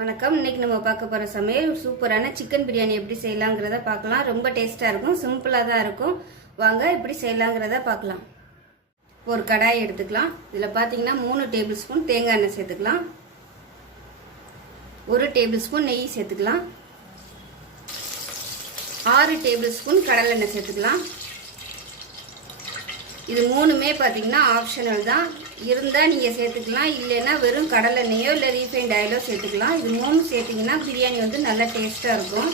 வணக்கம். இன்னைக்கு நம்ம பார்க்க போகிற சமையல் சூப்பரான சிக்கன் பிரியாணி எப்படி செய்யலாங்கிறத பார்க்கலாம். ரொம்ப டேஸ்ட்டாக இருக்கும். சிம்பிளாக தான் இருக்கும். வாங்க எப்படி செய்யலாங்கிறத பார்க்கலாம். ஒரு கடாய் எடுத்துக்கலாம். இதில் பார்த்தீங்கன்னா மூணு டேபிள் ஸ்பூன் தேங்காய் எண்ணெய் சேர்த்துக்கலாம். ஒரு டேபிள் ஸ்பூன் நெய் சேர்த்துக்கலாம். ஆறு டேபிள் ஸ்பூன் கடலெண்ணெய் சேர்த்துக்கலாம். இது மூணுமே பார்த்தீங்கன்னா ஆப்ஷனல் தான். இருந்தால் நீங்கள் சேர்த்துக்கலாம். இல்லைன்னா வெறும் கடலெண்ணெயோ இல்லை ரீஃபைண்ட் ஆயிலோ சேர்த்துக்கலாம். இது மூணு சேர்த்திங்கன்னா பிரியாணி வந்து நல்லா டேஸ்ட்டாக இருக்கும்.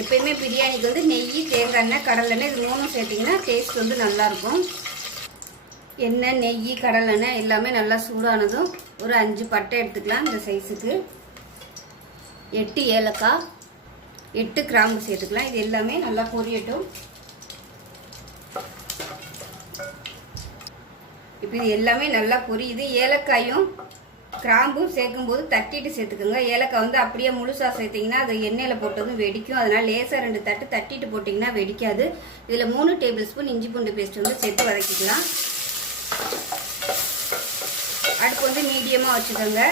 எப்பயுமே பிரியாணிக்கு வந்து நெய் தேங்காய் எண்ணெய் கடலெண்ணெய் இது மூணும் சேர்த்திங்கன்னா டேஸ்ட் வந்து நல்லாயிருக்கும் எண்ணெய் நெய் கடலெண்ணெய் எல்லாமே நல்லா சூடானதும் ஒரு அஞ்சு பட்டை எடுத்துக்கலாம் இந்த சைஸுக்கு எட்டு ஏலக்காய் எட்டு கிராம்பு சேர்த்துக்கலாம். இது எல்லாமே நல்லா பொரியட்டும். இப்போ இது எல்லாமே நல்லா பொரியுது. ஏலக்காயும் கிராம்பும் சேர்க்கும்போது தட்டிட்டு சேர்த்துக்கோங்க. ஏலக்காய் வந்து அப்படியே முழுசாக சேர்த்திங்கன்னா அது எண்ணெயில் போட்டதும் வெடிக்கும். அதனால் லேசாக ரெண்டு தட்டு தட்டிட்டு போட்டிங்கன்னா வெடிக்காது. இதில் மூணு டேபிள் ஸ்பூன் இஞ்சி பூண்டு பேஸ்ட் வந்து சேர்த்து வதக்கிக்கலாம். அடுப்பு வந்து மீடியமாக வச்சுக்கோங்க.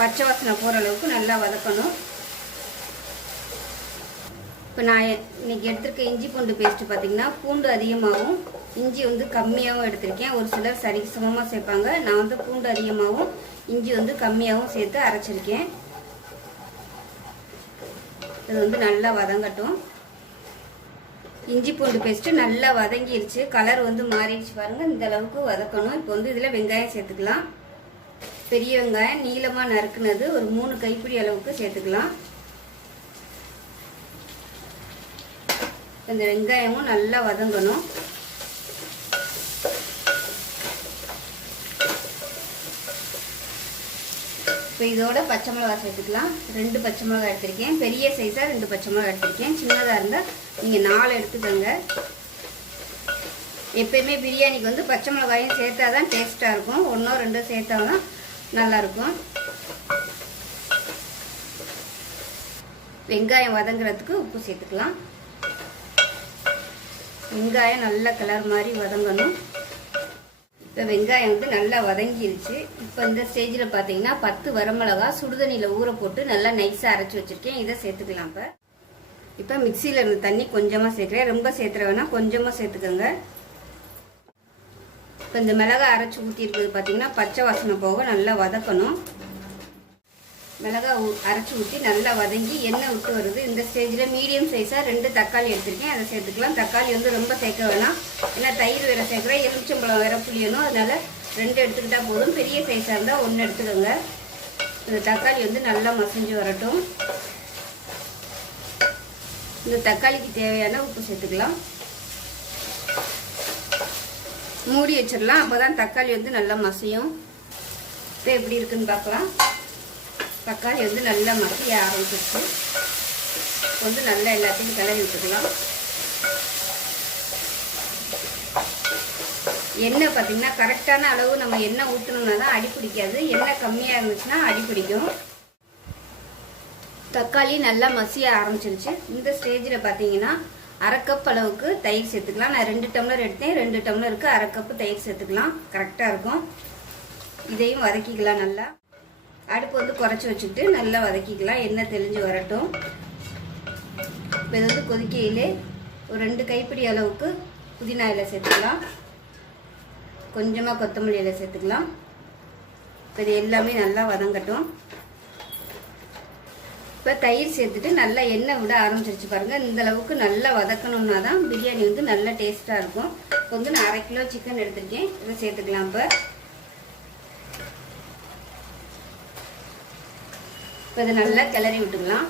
பச்சை வாசனை போகிற அளவுக்கு நல்லா வதக்கணும். இப்போ நான் இன்னைக்கு எடுத்திருக்க இஞ்சி பூண்டு பேஸ்ட் பார்த்தீங்கன்னா பூண்டு அதிகமாகவும் இஞ்சி வந்து கம்மியாகவும் எடுத்திருக்கேன். ஒரு சிலர் சரி சமமாக சேர்ப்பாங்க. நான் வந்து பூண்டு அதிகமாகவும் இஞ்சி வந்து கம்மியாகவும் சேர்த்து அரைச்சிருக்கேன். இது வந்து நல்லா வதங்கட்டும். இஞ்சி பூண்டு பேஸ்ட்டு நல்லா வதங்கிடுச்சு கலர் வந்து மாறிடுச்சு பாருங்கள் இந்த அளவுக்கு வதக்கணும். இப்போ வந்து இதில் வெங்காயம் சேர்த்துக்கலாம். பெரிய வெங்காயம் நீளமாக நறுக்குனது ஒரு மூணு கைப்பிடி அளவுக்கு சேர்த்துக்கலாம். இந்த வெங்காயமும் நல்லா வதங்கணும். இப்போ இதோட பச்சை மிளகா சேர்த்துக்கலாம். ரெண்டு பச்சை மிளகா எடுத்திருக்கேன். பெரிய சைஸாக ரெண்டு பச்சை மிளகா எடுத்திருக்கேன். சின்னதாக இருந்தால் நீங்கள் நாலு எடுத்துக்கோங்க. எப்பயுமே பிரியாணிக்கு வந்து பச்சை மிளகாயும் சேர்த்தா தான் டேஸ்ட்டாக இருக்கும். ஒன்றோ ரெண்டோ சேர்த்தா தான் நல்லாயிருக்கும். வெங்காயம் வதங்குறதுக்கு உப்பு சேர்த்துக்கலாம். வெங்காயம் நல்ல கலர் மாதிரி வதங்கணும். இப்போ வெங்காயம் வந்து நல்லா வதங்கிருச்சு. இப்போ இந்த ஸ்டேஜில் பார்த்தீங்கன்னா பத்து வரமிளகா சுடுதண்ணியில் ஊற போட்டு நல்லா நைஸாக அரைச்சி வச்சுருக்கேன். இதை சேர்த்துக்கலாம் இப்போ. இப்போ மிக்சியில் இருந்த தண்ணி கொஞ்சமாக சேர்க்குறேன். ரொம்ப சேர்த்துற வேணால் கொஞ்சமாக சேர்த்துக்கோங்க. இப்போ இந்த மிளகா அரைச்சி ஊற்றிருக்குது பார்த்தீங்கன்னா பச்சை வாசனை போக நல்லா வதக்கணும். மிளகா அரைச்சி ஊற்றி நல்லா வதங்கி எண்ணெய் விட்டு வருது. இந்த ஸ்டேஜில் மீடியம் சைஸாக ரெண்டு தக்காளி எடுத்திருக்கேன். அதை சேர்த்துக்கலாம். தக்காளி வந்து ரொம்ப சேர்க்க வேணாம். ஏன்னா தயிர் வேறு சேர்க்குறேன். எலுமிச்சம்பழம் வேறு புளியணும் அதனால் ரெண்டு எடுத்துக்கிட்டால் போதும். பெரிய சைஸாக இருந்தால் ஒன்று எடுத்துக்கோங்க. இந்த தக்காளி வந்து நல்லா மசிஞ்சு வரட்டும். இந்த தக்காளிக்கு தேவையான உப்பு சேர்த்துக்கலாம். மூடி வச்சிடலாம். அப்போ தான் தக்காளி வந்து நல்லா மசியும். இப்போ எப்படி இருக்குன்னு பார்க்கலாம். தக்காளி வந்து நல்லா மசிய ஆரம்பிச்சிருச்சு. வந்து நல்லா எல்லாத்தையும் கிளறி விட்டுக்கலாம். எண்ணெய் பார்த்திங்கன்னா கரெக்டான அளவு நம்ம எண்ணெய் ஊற்றணும்னா தான் அடி பிடிக்காது. எண்ணெய் கம்மியாக இருந்துச்சுன்னா அடி பிடிக்கும். தக்காளி நல்லா மசிய ஆரம்பிச்சிருச்சு. இந்த ஸ்டேஜில் பார்த்தீங்கன்னா அரை கப் அளவுக்கு தயிர் சேர்த்துக்கலாம். நான் ரெண்டு டம்ளர் எடுத்தேன். ரெண்டு டம்ளருக்கு அரை கப்பு தயிர் சேர்த்துக்கலாம். கரெக்டாக இருக்கும். இதையும் வதக்கிக்கலாம் நல்லா. அடுப்பு வந்து குறைச்சி வச்சுட்டு நல்லா வதக்கிக்கலாம். எண்ணெய் தெளிஞ்சு வரட்டும். இப்போ இது வந்து கொதிக்கையிலே ஒரு ரெண்டு கைப்பிடி அளவுக்கு புதினா இலை சேர்த்துக்கலாம். கொஞ்சமாக கொத்தமல்லி இலை சேர்த்துக்கலாம். இப்போ இது எல்லாமே நல்லா வதங்கட்டும். இப்போ தயிர் சேர்த்துட்டு நல்லா எண்ணெய் விட ஆரம்பிச்சிருச்சு பாருங்கள் இந்த அளவுக்கு நல்லா வதக்கணும்னா தான் பிரியாணி வந்து நல்லா டேஸ்ட்டாக இருக்கும். இப்போ வந்து நான் அரை கிலோ சிக்கன் எடுத்திருக்கேன். இதை சேர்த்துக்கலாம் இப்போ. இப்போ இதை நல்லா கிளறி விட்டுக்கலாம்.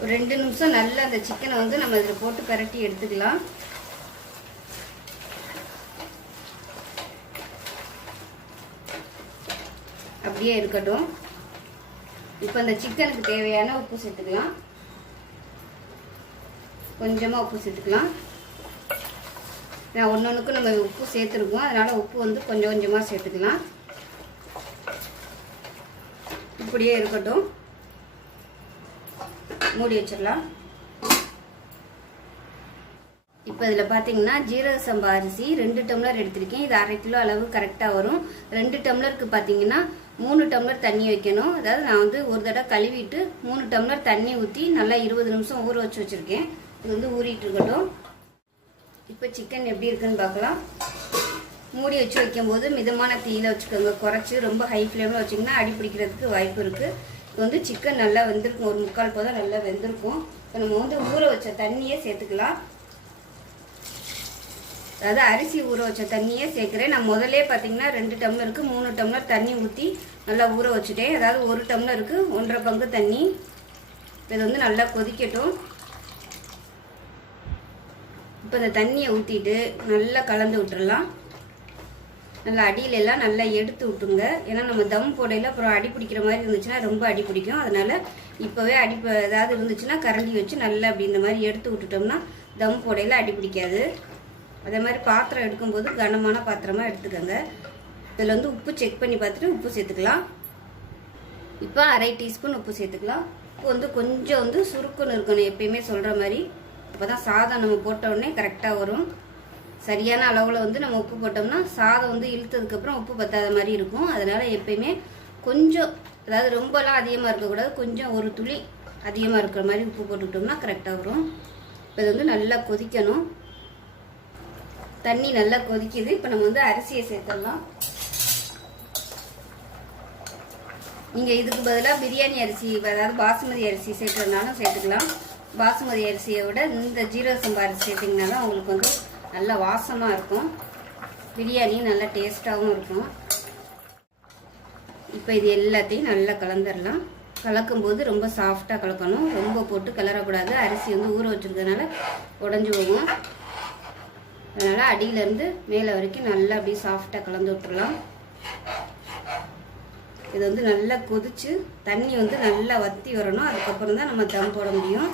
ஒரு ரெண்டு நிமிஷம் நல்லா அந்த சிக்கனை வந்து நம்ம இதில் போட்டு கரட்டி எடுத்துக்கலாம். அப்படியே இருக்கட்டும். இப்போ அந்த சிக்கனுக்கு தேவையான உப்பு சேர்த்துக்கலாம். கொஞ்சமாக உப்பு சேர்த்துக்கலாம். ஒன்று ஒன்றுக்கும் நம்ம உப்பு சேர்த்துருக்கோம் அதனால் உப்பு வந்து கொஞ்சம் கொஞ்சமாக சேர்த்துக்கலாம். இப்படியே இருக்கட்டும். மூடி வச்சிடலாம். இப்போ இதில் பார்த்தீங்கன்னா ஜீரக சம்பா அரிசி ரெண்டு டம்ளர் எடுத்திருக்கேன். இது அரை கிலோ அளவு கரெக்டாக வரும். ரெண்டு டம்ளருக்கு பார்த்தீங்கன்னா மூணு டம்ளர் தண்ணி வைக்கணும். அதாவது நான் வந்து ஒரு தடவை கழுவிட்டு மூணு டம்ளர் தண்ணி ஊற்றி நல்லா இருபது நிமிஷம் ஊற வச்சு வச்சுருக்கேன். இது வந்து ஊறிட்டு இருக்கட்டும். இப்போ சிக்கன் எப்படி இருக்குன்னு பார்க்கலாம். மூடி வச்சு வைக்கும்போது மிதமான தீயில வச்சுக்கோங்க. குறைச்சி ரொம்ப ஹை ஃப்ளேமில் வச்சிங்கன்னா அடி பிடிக்கிறதுக்கு வாய்ப்பு இருக்குது இப்போ வந்து சிக்கன் நல்லா வெந்திருக்கும் ஒரு முக்கால் போதும் நல்லா வெந்திருக்கும். இப்போ நம்ம வந்து ஊற வச்ச தண்ணியே சேர்த்துக்கலாம். அதாவது அரிசி ஊற வச்ச தண்ணியே சேர்க்குறேன். நான் முதலே பார்த்தீங்கன்னா ரெண்டு டம்ளருக்கு மூணு டம்ளர் தண்ணி ஊற்றி நல்லா ஊற வச்சுட்டேன். அதாவது ஒரு டம்ளருக்கு ஒன்றரை பங்கு தண்ணி. இது வந்து நல்லா கொதிக்கட்டும். இப்போ இந்த தண்ணியை ஊற்றிட்டு நல்லா கலந்து விட்டுடலாம் நல்லா அடியில எல்லாம் நல்லா எடுத்து விட்டுங்க ஏன்னா நம்ம தம் போடையில் அப்புறம் அடி பிடிக்கிற மாதிரி இருந்துச்சுன்னா ரொம்ப அடி பிடிக்கும். அதனால் இப்போவே அடி ஏதாவது இருந்துச்சுன்னா கரண்டி வச்சு நல்லா அப்படி இந்த மாதிரி எடுத்து விட்டுட்டோம்னா தம் போடையில் அடி பிடிக்காது. அதே மாதிரி பாத்திரம் எடுக்கும்போது கனமான பாத்திரமாக எடுத்துக்கோங்க. இதில் வந்து உப்பு செக் பண்ணி பார்த்துட்டு உப்பு சேர்த்துக்கலாம். இப்போ அரை டீஸ்பூன் உப்பு சேர்த்துக்கலாம். உப்பு வந்து கொஞ்சம் வந்து சுருக்குன்னு இருக்கணும் எப்பயுமே சொல்கிற மாதிரி. அப்போ தான் சாதம் நம்ம போட்ட உடனே கரெக்டாக வரும். சரியான அளவில் வந்து நம்ம உப்பு போட்டோம்னா சாதம் வந்து இழுத்ததுக்கப்புறம் உப்பு பத்தாத மாதிரி இருக்கும். அதனால் எப்பயுமே கொஞ்சம் அதாவது ரொம்பலாம் அதிகமாக இருக்கக்கூடாது. கொஞ்சம் ஒரு துளி அதிகமாக இருக்கிற மாதிரி உப்பு போட்டுக்கிட்டோம்னா கரெக்டாக வரும். இப்போ இது வந்து நல்லா கொதிக்கணும். தண்ணி நல்லா கொதிக்குது. இப்போ நம்ம வந்து அரிசியை சேர்த்துடலாம். நீங்கள் இதுக்கு பதிலாக பிரியாணி அரிசி அதாவது பாசுமதி அரிசி சேர்க்கறதுனாலும் சேர்த்துக்கலாம். பாசுமதி அரிசியை விட இந்த ஜீரக சம்பா அரிசி சேர்த்திங்கன்னா தான் உங்களுக்கு வந்து நல்ல வாசமாக இருக்கும். பிரியாணி நல்லா டேஸ்ட்டாகவும் இருக்கும். இப்போ இது எல்லாத்தையும் நல்லா கலந்துடலாம் கலக்கும்போது ரொம்ப சாஃப்டாக கலக்கணும். ரொம்ப போட்டு கலரக்கூடாது அரிசி வந்து ஊற வச்சிருக்கறதுனால உடஞ்சி போகும். அதனால் அடியிலேருந்து மேலே வரைக்கும் நல்லா அப்படியே சாஃப்டாக கலந்து விட்டுடலாம் இது வந்து நல்லா கொதிச்சு தண்ணி வந்து நல்லா வத்தி வரணும். அதுக்கப்புறம் தான் நம்ம தம் போட முடியும்.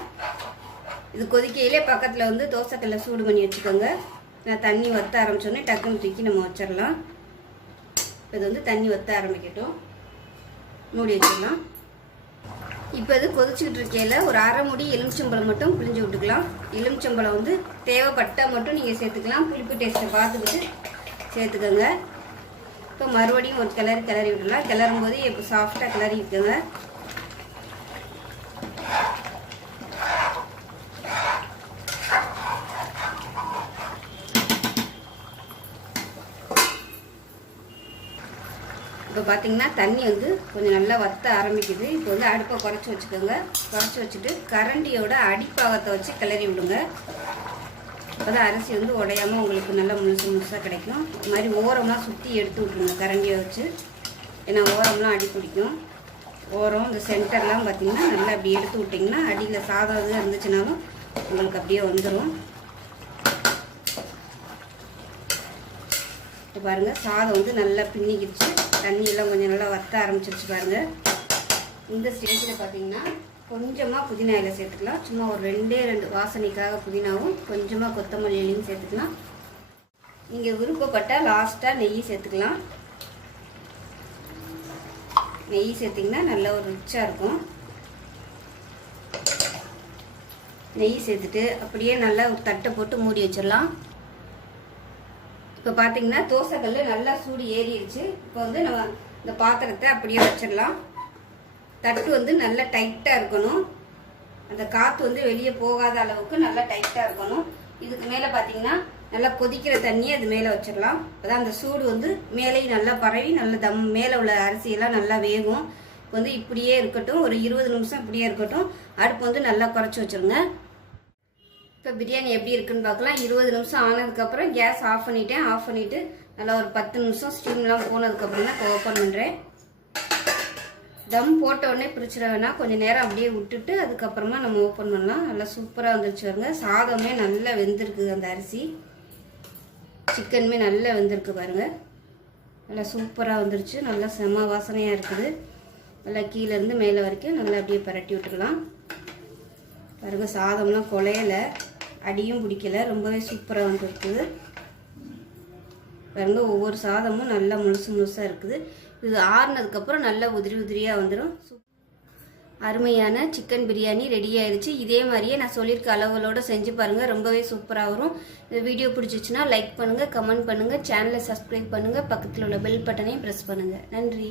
இது கொதிக்கையிலே பக்கத்தில் வந்து தோசைக்கல்ல சூடு பண்ணி வச்சுக்கோங்க. நான் தண்ணி வத்த ஆரம்பிச்சோடனே டக்குன்னு தூக்கி நம்ம வச்சிடலாம். இது வந்து தண்ணி வத்த ஆரம்பிக்கட்டும். மூடி வச்சிடலாம். இப்போ இது கொதிச்சுக்கிட்டு இருக்கையில் ஒரு அரை முடி எலுமிச்சம்பழம் மட்டும் பிழிஞ்சு விட்டுக்கலாம். எலுமிச்சம்பழம் வந்து தேவைப்பட்டால் மட்டும் நீங்கள் சேர்த்துக்கலாம். புளிப்பு டேஸ்ட்டை பார்த்துக்கிட்டு சேர்த்துக்கோங்க. இப்போ மறுபடியும் ஒரு கிளறி கிளறி விடலாம். கிளறும் போது இப்போ சாஃப்டாக கிளறி இருக்குங்க. இப்போ பார்த்தீங்கன்னா தண்ணி வந்து கொஞ்சம் நல்லா வத்த ஆரம்பிக்குது. இப்போ வந்து அடுப்பை குறைச்சி வச்சுக்கோங்க. குறைச்சி வச்சுட்டு கரண்டியோட அடிப்பாகத்தை வச்சு கிளறி விடுங்க. அப்போ தான் அரிசி வந்து உடையாமல் உங்களுக்கு நல்லா முழுசு முழுசாக கிடைக்கும். இது மாதிரி ஓரம்லாம் சுற்றி எடுத்து விட்ருங்க கரண்டியை வச்சு. ஏன்னா ஓரம்லாம் அடி பிடிக்கும். ஓரம் இந்த சென்டர்லாம் பார்த்திங்கன்னா நல்லா அப்படி எடுத்து விட்டிங்கன்னா அடியில் சாதம் இது இருந்துச்சுனாலும் உங்களுக்கு அப்படியே வந்துடும் இப்போ பாருங்கள் சாதம் வந்து நல்லா பின்னிக்கிடுச்சு. தண்ணியெல்லாம் கொஞ்சம் நல்லா வத்த ஆரம்பிச்சிருச்சு பாருங்கள் இந்த ஸ்டேஜில் பார்த்திங்கன்னா கொஞ்சமாக புதினா இலை சேர்த்துக்கலாம். சும்மா ஒரு ரெண்டே ரெண்டு வாசனைக்காக புதினாவும் கொஞ்சமாக கொத்தமல்லி இலையும் சேர்த்துக்கலாம். நீங்கள் விருப்பப்பட்டால் லாஸ்ட்டாக நெய் சேர்த்துக்கலாம். நெய் சேர்த்திங்கன்னா நல்ல ஒரு ரிச்சாக இருக்கும். நெய் சேர்த்துட்டு அப்படியே நல்லா ஒரு தட்டை போட்டு மூடி வச்சிடலாம். இப்போ பார்த்தீங்கன்னா தோசைக்கல் நல்லா சூடு ஏறிடுச்சு. இப்போ வந்து நம்ம இந்த பாத்திரத்தை அப்படியே வச்சிடலாம். தட்டு வந்து நல்லா டைட்டாக இருக்கணும். அந்த காற்று வந்து வெளியே போகாத அளவுக்கு நல்லா டைட்டாக இருக்கணும். இதுக்கு மேலே பார்த்தீங்கன்னா நல்லா கொதிக்கிற தண்ணியை அது மேலே வச்சிடலாம். அப்பதான் அந்த சூடு வந்து மேலேயும் நல்லா பரவி நல்ல தம் மேலே உள்ள அரிசியெல்லாம் நல்லா வேகும். இப்போ வந்து இப்படியே இருக்கட்டும். ஒரு இருபது நிமிஷம் இப்படியே இருக்கட்டும். அடுப்பு வந்து நல்லா குறைச்சி வச்சிருங்க. இப்போ பிரியாணி எப்படி இருக்குன்னு பார்க்கலாம். இருபது நிமிஷம் ஆனதுக்கப்புறம் கேஸ் ஆஃப் பண்ணிட்டேன். ஆஃப் பண்ணிவிட்டு நல்லா ஒரு பத்து நிமிஷம் ஸ்டீம்லாம் போனதுக்கப்புறம் தான் இப்போ ஓப்பன் பண்ணுறேன் தம் போட்ட உடனே பிரிச்சிட வேணாம். கொஞ்சம் நேரம் அப்படியே விட்டுட்டு அதுக்கப்புறமா நம்ம ஓப்பன் பண்ணலாம். நல்லா சூப்பராக வந்துருச்சு பாருங்க. சாதமே நல்லா வெந்திருக்கு அந்த அரிசி. சிக்கனுமே நல்லா வெந்திருக்கு பாருங்க. நல்லா சூப்பராக வந்துருச்சு. நல்லா செம வாசனையாக இருக்குது. நல்லா கீழேருந்து மேலே வரைக்கும் நல்லா அப்படியே பரட்டி விட்டுக்கலாம். பாருங்க சாதம்லாம் குலையலை. அடியும் பிடிக்கல. ரொம்பவே சூப்பராக வந்துருக்குது. பாருங்க ஒவ்வொரு சாதமும் நல்லா முழுசு முழுசாக இருக்குது. இது ஆறுனதுக்கப்புறம் நல்லா உதிரி உதிரியாக வந்துடும் அருமையான சிக்கன் பிரியாணி ரெடி ஆயிடுச்சு இதே மாதிரியே நான் சொல்லியிருக்க அளவுகளோடு செஞ்சு பாருங்கள் ரொம்பவே சூப்பராக வரும். இந்த வீடியோ பிடிச்சிச்சுன்னா லைக் பண்ணுங்கள் கமெண்ட் பண்ணுங்கள் சேனலை சப்ஸ்கிரைப் பண்ணுங்கள் பக்கத்தில் உள்ள பெல் பட்டனையும் ப்ரெஸ் பண்ணுங்கள் நன்றி.